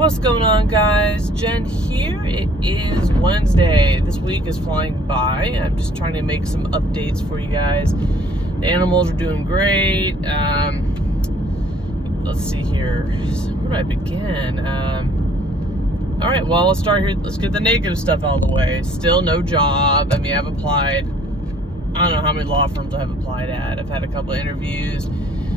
What's going on, guys? Jen here. It is Wednesday. This week is flying by. I'm just trying to make some updates for you guys. The animals are doing great. Let's see here. Where do I begin? All right, well, let's start here. Let's get the negative stuff out of the way. Still no job. I mean, I've applied. I don't know how many law firms I have applied at. I've had a couple of interviews.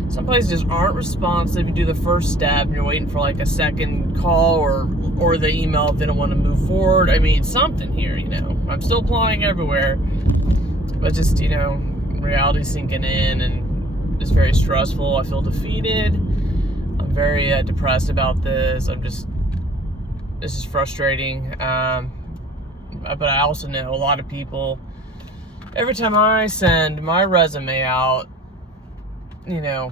Some places just aren't responsive. You do the first step and you're waiting for like a second call or the email if they don't want to move forward. I mean, something here, you know. I'm still applying everywhere, but just, you know, reality sinking in and it's very stressful. I feel defeated. I'm very depressed about this. This is frustrating. But I also know a lot of people, every time I send my resume out, you know,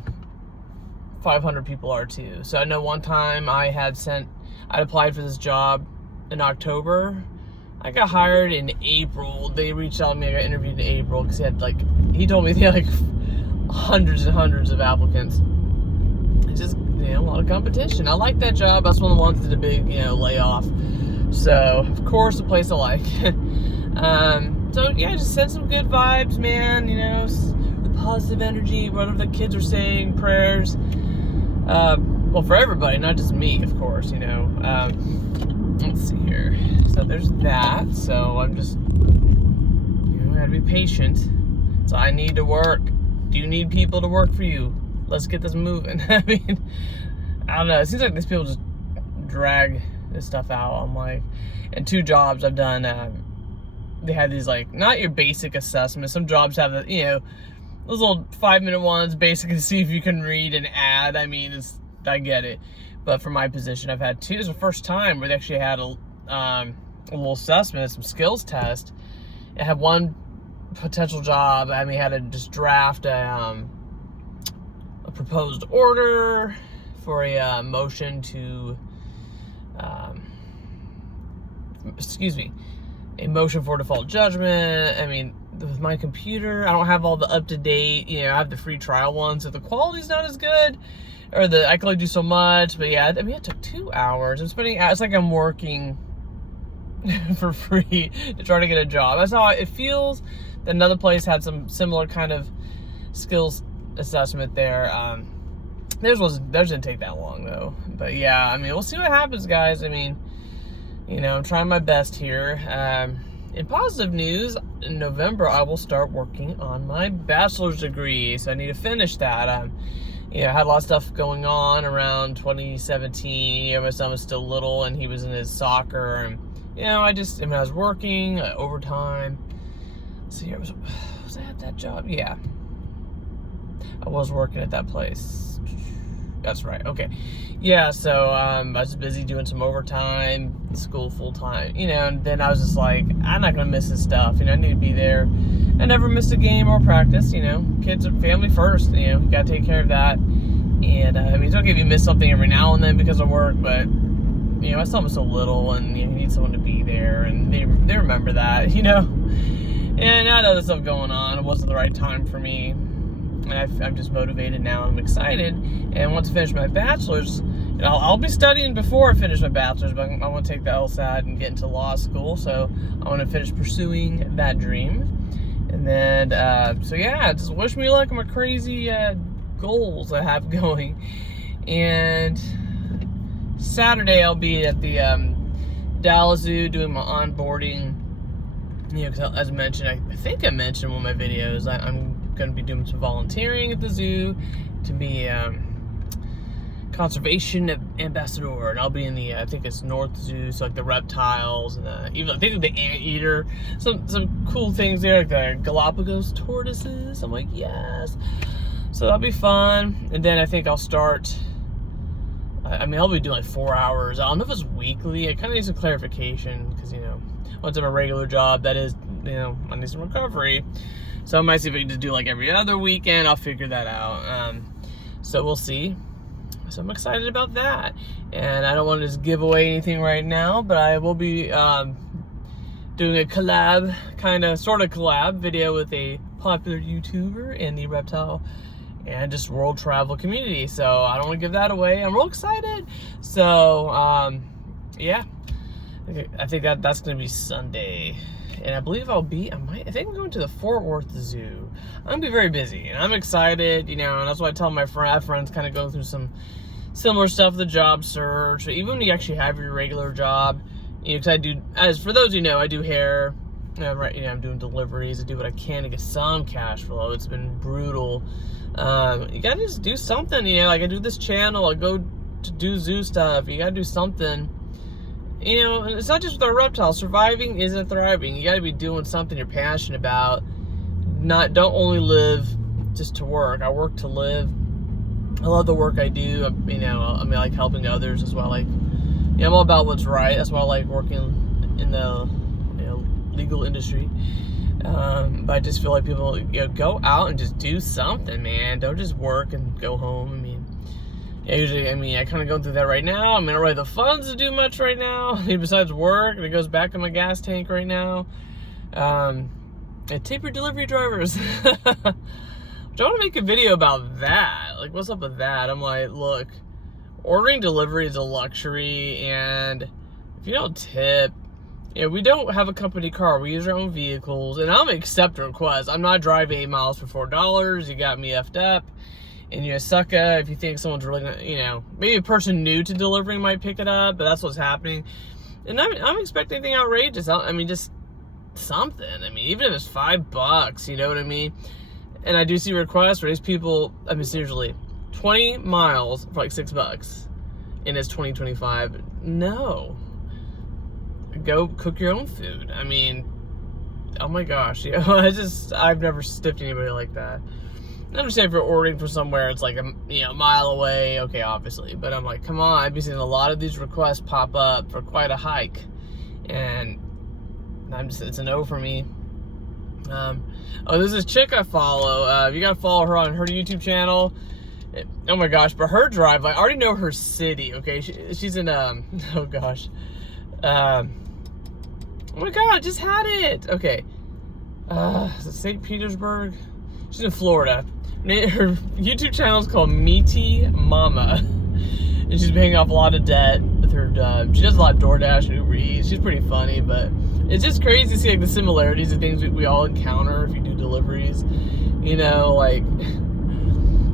500 people are too. So I know one time I'd applied for this job in October. I got hired in April. They reached out to me. I got interviewed in April because he told me they had like hundreds and hundreds of applicants. It's just, you know, a lot of competition. I like that job. That's one of the ones that did a big, you know, layoff. So of course, a place I like. So yeah, just send some good vibes, man. You know, positive energy, whatever the kids are saying, prayers. Well, for everybody, not just me, of course, you know. Let's see here. So there's that. So I'm just, you know, I gotta be patient. So I need to work. Do you need people to work for you? Let's get this moving. I mean, I don't know. It seems like these people just drag this stuff out. I'm like, in 2 jobs I've done, they had these, like, not your basic assessments. Some jobs have, you know, those little 5-minute ones, basically to see if you can read and add. I mean, I get it. But for my position, I've had 2. It was the first time where they actually had a little assessment, some skills test. I had one potential job. I mean, I had to just draft a proposed order for a motion to, a motion for default judgment. I mean, with my computer, I don't have all the up-to-date, you know, I have the free trial one, so the quality's not as good, or I can only do so much. But yeah, I mean, it took 2 hours. It's like I'm working for free to try to get a job. That's how it feels. Another place had some similar kind of skills assessment there. Theirs didn't take that long though. But yeah, I mean, we'll see what happens, guys. I mean, you know, I'm trying my best here. In positive news, in November, I will start working on my bachelor's degree. So I need to finish that. You know, I had a lot of stuff going on around 2017. You know, my son was still little and he was in his soccer. And, you know, I was working overtime. So yeah, was I at that job? Yeah. I was working at that place. That's right. Okay. Yeah, so I was busy doing some overtime, school full time, you know, and then I was just like, I'm not going to miss this stuff. You know, I need to be there. I never missed a game or practice, you know. Kids are family first, you know, got to take care of that. And I mean, it's okay if you miss something every now and then because of work, but, you know, my son was so little and you need someone to be there, and they remember that, you know. And I had other stuff going on. It wasn't the right time for me. And I'm just motivated now. I'm excited. And once I finish my bachelor's, and I'll be studying before I finish my bachelor's, but I want to take the LSAT and get into law school. So I want to finish pursuing that dream. And then, so yeah, just wish me luck on my crazy goals I have going. And Saturday I'll be at the Dallas Zoo doing my onboarding. You know, because as mentioned, I think I mentioned in one of my videos, I'm going to be doing some volunteering at the zoo to be conservation ambassador, and I'll be in the I think it's North Zoo, so like the reptiles and even I think the anteater, some cool things there, like the Galapagos tortoises. I'm like, yes. So that'll be fun. And then I think I'll start. I mean, I'll be doing like 4 hours. I don't know if it's weekly. I kind of need some clarification because, you know, once I'm a regular job, that is, you know, I need some recovery. So I might see if I can just do like every other weekend. I'll figure that out. So we'll see. So I'm excited about that. And I don't want to just give away anything right now, but I will be doing a collab, sort of collab video with a popular YouTuber in the reptile and just world travel community. So I don't want to give that away. I'm real excited. So yeah, I think that's going to be Sunday. And I believe I think I'm going to the Fort Worth Zoo. I'm going to be very busy, and I'm excited, and that's why I tell my friends kind of go through some similar stuff, the job search, even when you actually have your regular job, because for those who know, I do hair, I'm doing deliveries, I do what I can to get some cash flow. It's been brutal. You gotta just do something, like I do this channel, I go to do zoo stuff, you gotta do something. And it's not just with our reptiles. Surviving isn't thriving. You got to be doing something you're passionate about. Don't only live just to work. I work to live. I love the work I do. I like helping others as well. I'm all about what's right. That's why I like working in the legal industry. But I just feel like people go out and just do something, man. Don't just work and go home. Usually, I kind of go through that right now. I don't really have the funds to do much right now. Besides work, and it goes back in my gas tank right now. And tip your delivery drivers. I want to make a video about that. Like, what's up with that? I'm like, look, ordering delivery is a luxury, and if you don't tip, we don't have a company car. We use our own vehicles, and I'm accept requests. I'm not driving 8 miles for $4. You got me effed up. And you're a sucker if you think someone's really gonna, maybe a person new to delivering might pick it up, but that's what's happening. And I'm expecting anything outrageous. Just something. Even if it's $5, you know what I mean? And I do see requests where these people, seriously, 20 miles for like $6, and it's 2025. No. Go cook your own food. Oh my gosh. I've never stiffed anybody like that. I understand if you're ordering from somewhere, it's like a mile away, okay, obviously. But I'm like, come on, I've been seeing a lot of these requests pop up for quite a hike, and it's a no for me. There's this chick I follow. You gotta follow her on her YouTube channel. Oh my gosh, but her drive, I already know her city. Okay, she's in oh gosh, oh my god, I just had it. Okay, is it St. Petersburg? She's in Florida. Her YouTube channel is called Meaty Mama, and she's paying off a lot of debt with her. She does a lot of DoorDash and Uber Eats. She's pretty funny, but it's just crazy to see the similarities of things we all encounter if you do deliveries.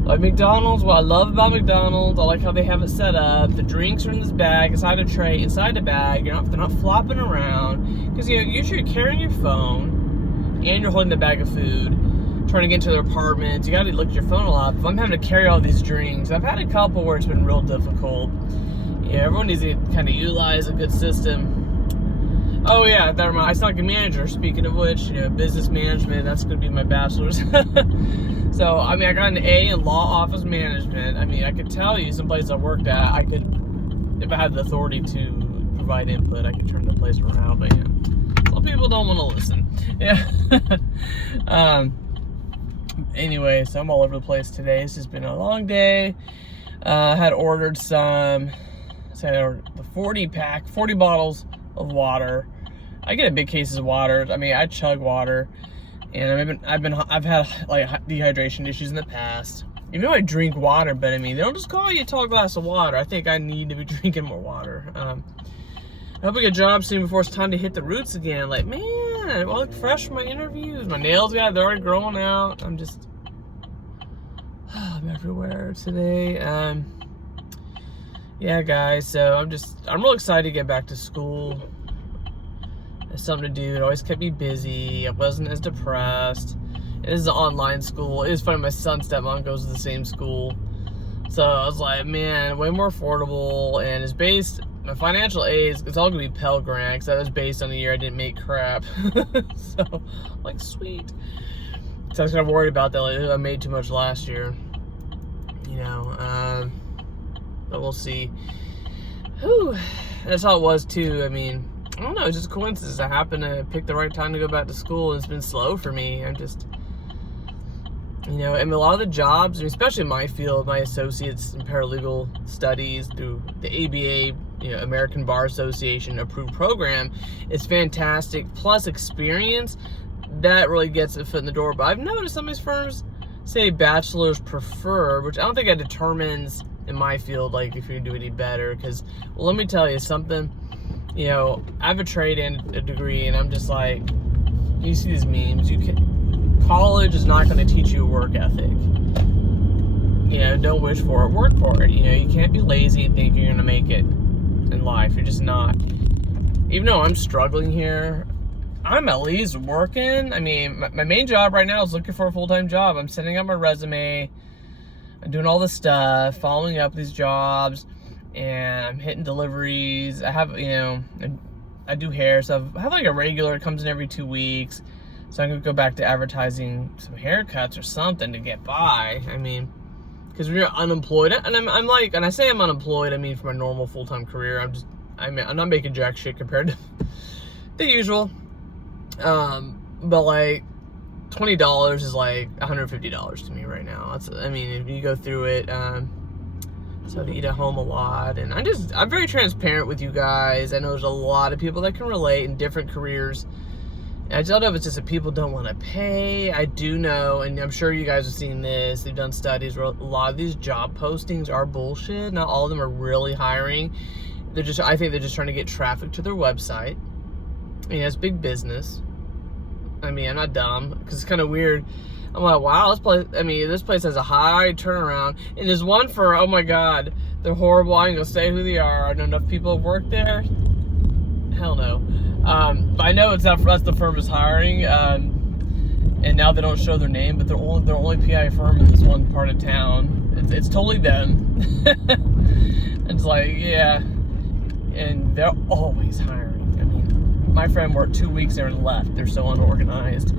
Like McDonald's. What I love about McDonald's, I like how they have it set up. The drinks are in this bag, inside a tray, inside the bag. They're not flopping around, because usually you're carrying your phone and you're holding the bag of food, trying to get into their apartments. You gotta look at your phone a lot. If I'm having to carry all these drinks, I've had a couple where it's been real difficult. Everyone needs to kind of utilize a good system. Oh yeah, I sound like a manager. Speaking of which, business management, that's gonna be my bachelor's. So, I got an A in law office management. I could tell you some places I worked at, if I had the authority to provide input, I could turn the place around, but some people don't want to listen. Yeah. Anyway, so I'm all over the place today. It's just been a long day. I had ordered the 40 bottles of water. I get a big cases of water. I chug water, and I've had like dehydration issues in the past. Even though I drink water, but they don't just call you a tall glass of water. I think I need to be drinking more water. I hope I get a job soon before it's time to hit the roots again. Like, man, I look fresh for my interviews. My nails, they're already growing out. I'm everywhere today. Yeah, guys, so I'm real excited to get back to school. There's something to do. It always kept me busy. I wasn't as depressed. It is an online school. It is funny, my son's stepmom goes to the same school. So I was like, man, way more affordable, and it's based, my financial aid, it's all gonna be Pell Grant, because that was based on the year I didn't make crap. So, like, sweet. So I was kind of worried about that. Like, I made too much last year, but we'll see. Whew. That's how it was too. I don't know, it's just a coincidence. I happened to pick the right time to go back to school, and it's been slow for me. I'm just, a lot of the jobs, especially in my field, my associates in paralegal studies through the ABA, American Bar Association approved program, is fantastic. Plus experience, that really gets a foot in the door. But I've noticed some of these firms, say bachelor's preferred, which I don't think it determines in my field, like, if you do any better. Because, well, let me tell you something. You know, I have a trade and a degree, and I'm just like, you see these memes. College is not going to teach you a work ethic. You know, don't wish for it, work for it. You know, you can't be lazy and think you're going to make it in life. You're just not. Even though I'm struggling here, I'm at least working. I mean, my main job right now is looking for a full-time job. I'm sending out my resume. I'm doing all this stuff, following up these jobs, and I'm hitting deliveries. I have, you know, I do hair, so I have like a regular, it comes in every 2 weeks. So I'm going to go back to advertising some haircuts or something to get by. I mean, because when you're unemployed, and I'm like, and I say I'm unemployed, I mean from a normal full-time career, I'm not making jack shit compared to the usual. But like $20 is like $150 to me right now. I mean, if you go through it, so I eat at home a lot, and I'm very transparent with you guys. I know there's a lot of people that can relate in different careers. I don't know if it's just that people don't want to pay. I do know, and I'm sure you guys have seen this. They've done studies where a lot of these job postings are bullshit. Not all of them are really hiring. I think they're just trying to get traffic to their website. I mean, it's big business. I mean, I'm not dumb, because it's kind of weird. I'm like, wow, this place has a high turnaround. And there's one for, oh my God, they're horrible. I ain't gonna say who they are. I know enough people have worked there. Hell no. But I know that's the firm is hiring, and now they don't show their name, but they're only PI firm in this one part of town. It's totally them. It's like, yeah, and they're always hiring. I mean, my friend worked 2 weeks there and left. They're so unorganized,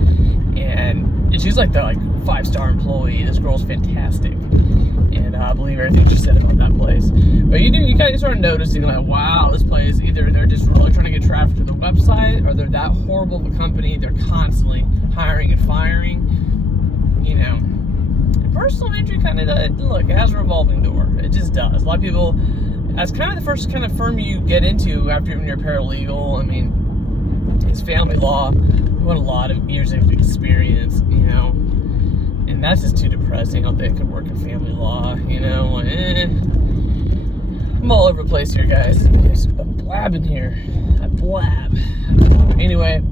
and she's like the 5-star employee. This girl's fantastic, and I believe everything she said about that place. But you guys start noticing, like, wow, this place, either they're just really trying to get traffic to the website, or they're that horrible of a company. They're constantly hiring and firing. You know, and personal injury kind of, look, it has a revolving door. It just does. A lot of people, that's kind of the first kind of firm you get into after you're paralegal. I mean, it's family law. You want a lot of years of experience, you know. And that's just too depressing. I don't think I could work in family law, you know. I'm all over the place here, guys. I'm blabbing here. I blab. Anyway,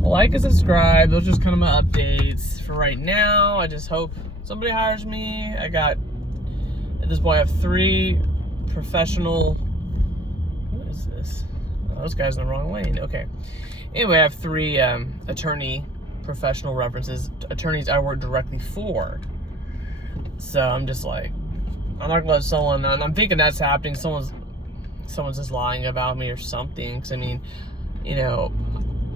like and subscribe. Those are just kind of my updates for right now. I just hope somebody hires me. At this point, I have 3 professional. What is this? Oh, those guys in the wrong lane. Okay. Anyway, I have 3 attorney professional references, attorneys I work directly for. So I'm just like, I'm not gonna let someone, and I'm thinking that's happening, someone's just lying about me or something. Because I mean, you know,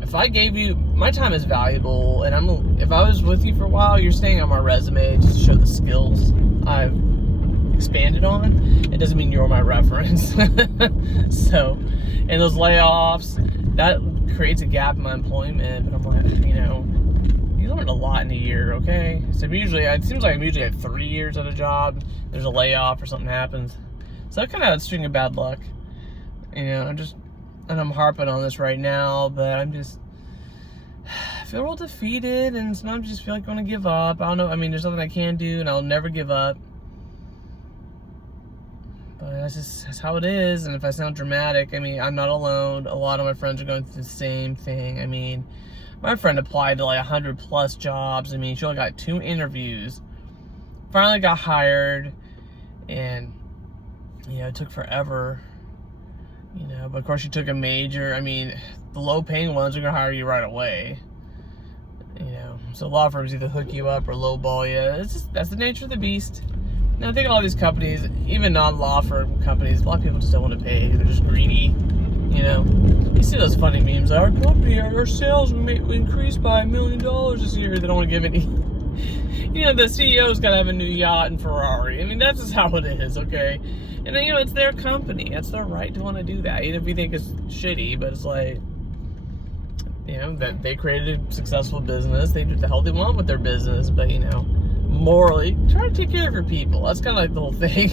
if I gave you, my time is valuable, and if I was with you for a while, you're staying on my resume just to show the skills I've expanded on. It doesn't mean you're my reference. So, and those layoffs, that creates a gap in my employment. But I'm like, you know, you learn a lot in a year, okay? So it seems like I'm usually at 3 years at a job. There's a layoff or something happens. So I kind of had a string of bad luck. You know, I'm harping on this right now, but I feel real defeated, and sometimes I just feel like I want to give up. I don't know. I mean, there's nothing I can do, and I'll never give up. But that's how it is. And if I sound dramatic, I mean, I'm not alone. A lot of my friends are going through the same thing. I mean, my friend applied to like 100+ jobs. I mean, she only got 2 interviews. Finally got hired, and you know, it took forever. You know, but of course she took a major. I mean, the low-paying ones are gonna hire you right away. You know, so law firms either hook you up or lowball you. That's the nature of the beast. Now I think a lot of these companies, even non-law firm companies, a lot of people just don't want to pay. They're just greedy. You know, you see those funny memes. Our company, our sales will increase by $1 million this year. They don't want to give any. You know, the CEO's got to have a new yacht and Ferrari. I mean, that's just how it is, okay? And then, you know, it's their company. It's their right to want to do that. Even if you think it's shitty, but it's like, you know, that they created a successful business. They do what the hell they want with their business, but, you know, morally, try to take care of your people. That's kind of like the whole thing.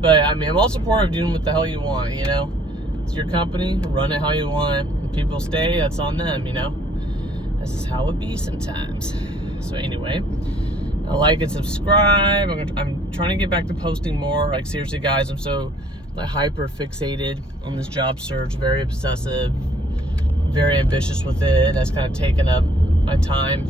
But, I mean, I'm all supportive of doing what the hell you want, you know? It's your company. Run it how you want. If people stay, that's on them, you know? This is how it be sometimes. So, anyway, Like and subscribe. I'm trying to get back to posting more. Like, seriously, guys, I'm so like hyper fixated on this job search, very obsessive, very ambitious with it. That's kind of taken up my time.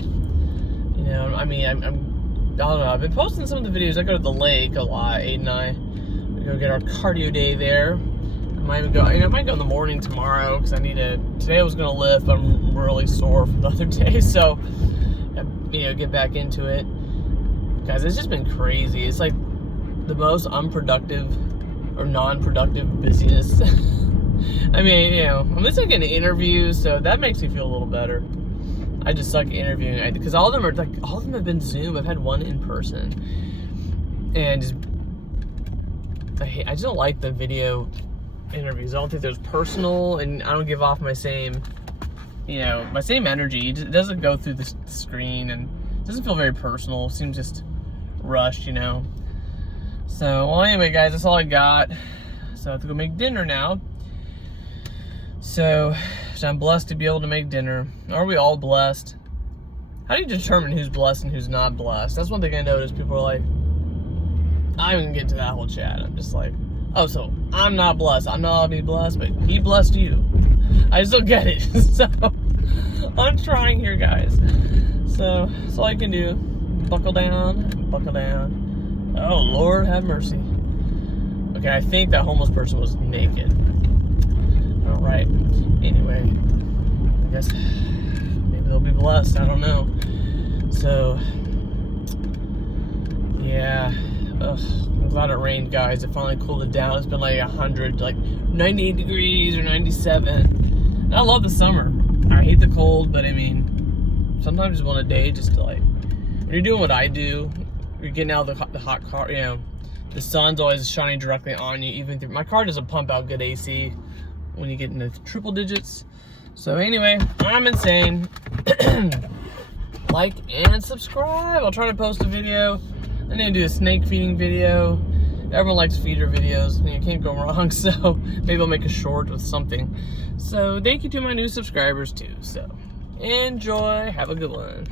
You know, I mean, I don't know. I've been posting some of the videos. I go to the lake a lot. Aid and I, we go get our cardio day there. I might even go. I might go in the morning tomorrow because I need to. Today I was gonna lift, but I'm really sore from the other day, so you know, get back into it. Guys, it's just been crazy. It's like the most unproductive or non-productive busyness. I mean, you know, I'm just like getting interviews, so that makes me feel a little better. I just suck at interviewing because all of them have been Zoom. I've had one in person, and I just don't like the video interviews. I don't think there's personal, and I don't give off my same, you know, my same energy. It doesn't go through the screen, and it doesn't feel very personal. It seems just rushed, you know. So, well, anyway, guys, that's all I got. So I have to go make dinner now. So I'm blessed to be able to make dinner. Are we all blessed? How do you determine who's blessed and who's not blessed? That's one thing I noticed. People are like, I don't even get to that whole chat. I'm just like, oh, so I'm not blessed. I'm not allowed to be blessed, but he blessed you. I just don't get it. So I'm trying here, guys. So that's all I can do. Buckle down, buckle down. Oh, Lord have mercy. Okay, I think that homeless person was naked. All right. Anyway, I guess maybe they'll be blessed. I don't know. So, yeah. Ugh, I'm glad it rained, guys. It finally cooled it down. It's been like 100, like 98 degrees or 97. And I love the summer. I hate the cold, but I mean, sometimes just want a day just to like, when you're doing what I do, you're getting out of the hot car, you know, the sun's always shining directly on you. Even my car doesn't pump out good AC when you get into triple digits. So anyway, I'm insane. Like and subscribe. I'll try to post a video. I need to do a snake feeding video. Everyone likes feeder videos. You can't go wrong. So maybe I'll make a short with something. So thank you to my new subscribers too. So enjoy. Have a good one.